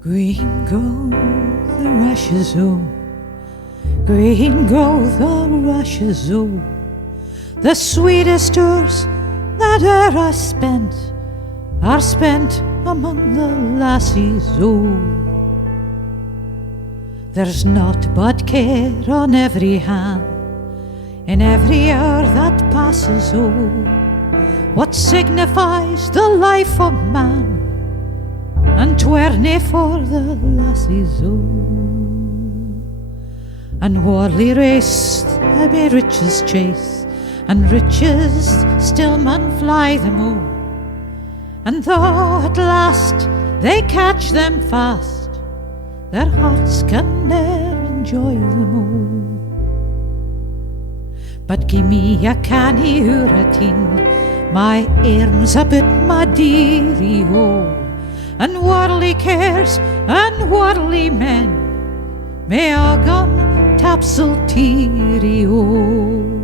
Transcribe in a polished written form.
Green grow the rushes, oh, green grow the rushes, oh, the sweetest hours that e'er I spent are spent among the lassies, oh. There's naught but care on every hand, in every hour that passes, oh. What signifies the life of man, and 'twere nae for the lassies, oh. And warly race they may riches chase, and riches still man fly them, oh. And though at last they catch them fast, their hearts can ne'er enjoy them, oh. But gie me a canny huratin, my arms about my dearie, oh. And worldly cares and worldly men may all gone tapsel teary, oh.